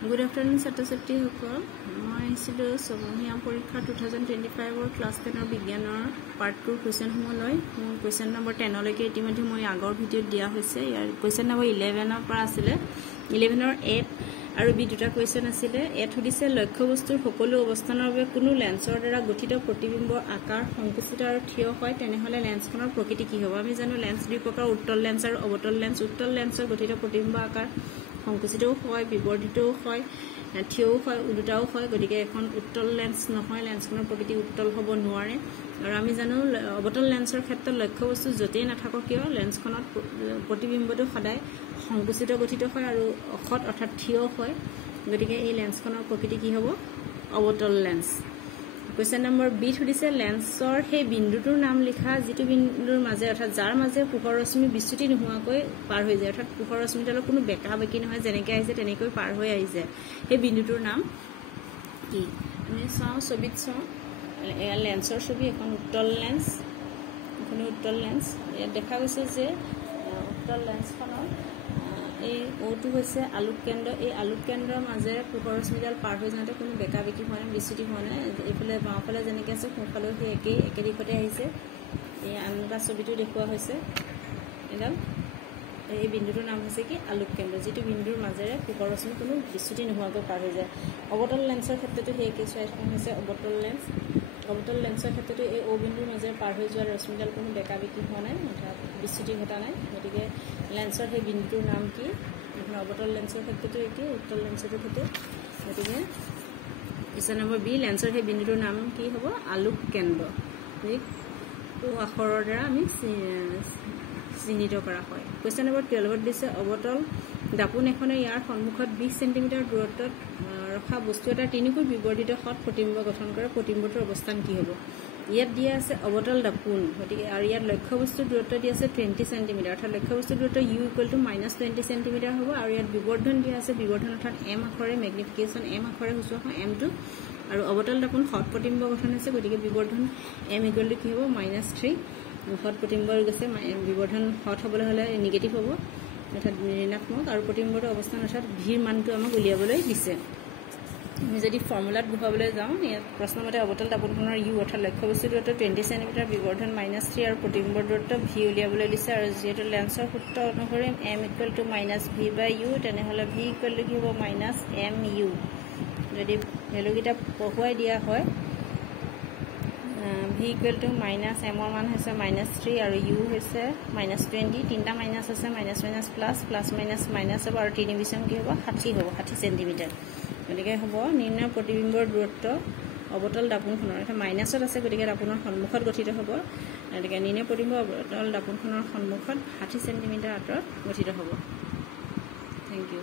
Good afternoon, ছাত্ৰ-ছাত্ৰী সকল। মই আহিছিলো সমহীয়া পৰীক্ষা 2025 ক্লাছ 10 বিজ্ঞানৰ পাৰ্ট 2 কোৱেশ্চনসমূহ লৈ। মোৰ কোৱেশ্চন নম্বৰ 10 লৈকে ইতিমধ্যে মই আগৰ ভিডিঅ'ত দিয়া হৈছে। ইয়াৰ কোৱেশ্চন নম্বৰ 11 পৰা আছিলে। 11ৰ A আৰু B দুটা কোৱেশ্চন আছিলে। ইয়াত সুধিছে লক্ষ্যবস্তুৰ সকলো অৱস্থানৰ বাবে কোনো লেন্সৰ দ্বাৰা গঠিত প্ৰতিবিম্বৰ আকাৰ সংকুচিত আৰু থিয় হয় তেনেহলে লেন্সখনৰ প্ৰকৃতি কি হ'ব? আমি জানো লেন্স দুই প্ৰকাৰ, উত্তল লেন্স আৰু অৱতল লেন্স। উত্তল লেন্সৰ গঠিত প্ৰতিবিম্ব আকাৰ সংকুচিতও হয়, বিবৰ্ধিতও হয়, থিয়ও হয়, ওলোটাও হয়। গতিকে এখন উত্তল লেন্স নহয়, লেন্সখনৰ প্ৰকৃতি উত্তল হ'ব নোৱাৰে। আৰু আমি জানো অৱতল লেন্সৰ ক্ষেত্ৰত লক্ষ্যবস্তু য'তেই নাথাকক কিয় লেন্সখনত প্ৰতিবিম্বটো সদায় সংকুচিত গঠিত হয় আৰু অসৎ অৰ্থাৎ থিয় হয়। গতিকে এই লেন্সখনৰ প্ৰকৃতি কি হ'ব? অৱতল লেন্স। কোৱেশ্চন নম্বৰ B সুধিছে লেন্সৰ সেই বিন্দুটোৰ নাম লিখা যিটো বিন্দুৰ মাজে অৰ্থাৎ যাৰ মাজে পোহৰ ৰশ্মি বিচ্যুতি নোহোৱাকৈ পাৰ হৈ যায়, অৰ্থাৎ পোহৰ ৰশ্মিডালৰ কোনো বেকা বেকি নহয়, যেনেকৈ আহিছে তেনেকৈ পাৰ হৈ আহিছে। সেই বিন্দুটোৰ নাম কি? আমি চাওঁ, ছবিত চাওঁ। এয়া লেন্সৰ ছবি, এখন উত্তল লেন্স, এখন উত্তল লেন্স। ইয়াত দেখা গৈছে যে উত্তল লেন্সখনৰ এই ওটো হৈছে আলোক কেন্দ্ৰ। এই আলোক কেন্দ্ৰৰ মাজেৰে পোহৰ ৰশ্মিডাল পাৰ হৈ যাওঁতে কোনো বেকা বেকি হোৱা নাই, বিচ্যুতি হোৱা নাই। এইফালে বাওঁফালে যেনেকৈ আছে সোঁফালেও সেই একে দিশতে আহিছে। এই আন এটা ছবিটো দেখুওৱা হৈছে। এডাল এই বিন্দুটোৰ নাম হৈছে কি? আলোক কেন্দ্ৰ, যিটো বিন্দুৰ মাজেৰে পোহৰ ৰশ্মি কোনো বিচ্যুতি নোহোৱাকৈ পাৰ হৈ যায়। অৱতল লেন্সৰ ক্ষেত্ৰতো সেই একেই চোৱাখন হৈছে অৱতল লেন্স। অৱতল লেন্সৰ ক্ষেত্ৰতো এই অ বিন্দুৰ মাজেৰে পাৰ হৈ যোৱা ৰশ্মিডাল কোনো বেকা বেকি হোৱা নাই, অৰ্থাৎ বিচ্যুতি ঘটা নাই। গতিকে লেন্সৰ সেই বিন্দুটোৰ নাম কি? অৱতল লেন্সৰ ক্ষেত্ৰতো একেই, উত্তল লেন্সৰ ক্ষেত্ৰতো। গতিকে কোৱেশ্চন নম্বৰ B, লেন্সৰ সেই বিন্দুটোৰ নাম কি হ'ব? আলোক কেন্দ্ৰ। আখৰৰ দ্বাৰা আমি চিহ্নিত কৰা হয়। কোৱেশ্চন নম্বৰ 12ত দিছে অৱতল দাপোন এখনে ইয়াৰ সন্মুখত 20 চেণ্টিমিটাৰ দূৰত্বত ৰখা বস্তু এটাৰ তিনিকোণ বিবৰ্ধিত সৎ প্ৰতিবিম্ব গঠন কৰে, প্ৰতিবিম্বটোৰ অৱস্থান কি হ'ব? ইয়াত দিয়া আছে অৱতল দাপোন, গতিকে আৰু ইয়াত লক্ষ্যবস্তুৰ দূৰত্ব দিয়া আছে 20 চেণ্টিমিটাৰ, অৰ্থাৎ লক্ষ্যবস্তুৰ দূৰত্ব U = -20 চেণ্টিমিটাৰ হ'ব। আৰু ইয়াত বিবৰ্ধন দিয়া আছে, বিবৰ্ধন অৰ্থাৎ M আখৰে, মেগনিফিকেশ্যন M আখৰে সূচোৱা হয়, M টো। আৰু অৱতল দাপোন সৎ প্ৰতিবিম্ব গঠন হৈছে, গতিকে বিবৰ্ধন M = কি হ'ব? -3। সৎ প্ৰতিবিম্ব গৈছে, বিবৰ্ধন সৎ হ'বলৈ হ'লে নিগেটিভ হ'ব, অৰ্থাৎ ঋণাত্মক। আৰু প্ৰতিবিম্বটোৰ অৱস্থান অৰ্থাৎ ভিৰ মানটো আমাক উলিয়াবলৈ দিছে। আমি যদি ফৰ্মুলাত বহুৱাবলৈ যাওঁ, ইয়াত প্ৰশ্নমতে অৱতল দাপোনখনৰ U অৰ্থাৎ লক্ষ্যবস্তুৰ দূৰত্ব 20 চেণ্টিমিটাৰ, বিবৰ্ধন -3 আৰু প্ৰতিবিম্বৰ দূৰত্ব V উলিয়াবলৈ দিছে। আৰু যিহেতু লেন্সৰ সূত্ৰ অনুসৰি M = -V/U, তেনেহ'লে V = কি হ'ব? -MU। যদি ভেলুকেইটা বহুৱাই দিয়া হয়, V = -M ৰ মান হৈছে -3 আৰু U হৈছে -20, তিনিটা মাইনাছ আছে, minus minus plus, plus minus minus হ'ব, আৰু 3 বিছং কি হ'ব? 60 হ'ব, 60 চেণ্টিমিটাৰ। গতিকে হ'ব নিৰ্ণয় প্ৰতিবিম্বৰ দূৰত্ব অৱতল দাপোনখনৰ, এটা মাইনাছত আছে, গতিকে দাপোনৰ সন্মুখত গঠিত হ'ব। গতিকে নিৰ্ণয় প্ৰতিবিম্ব অৱতল দাপোনখনৰ সন্মুখত 60 চেণ্টিমিটাৰ আঁতৰত গঠিত হ'ব। Thank U.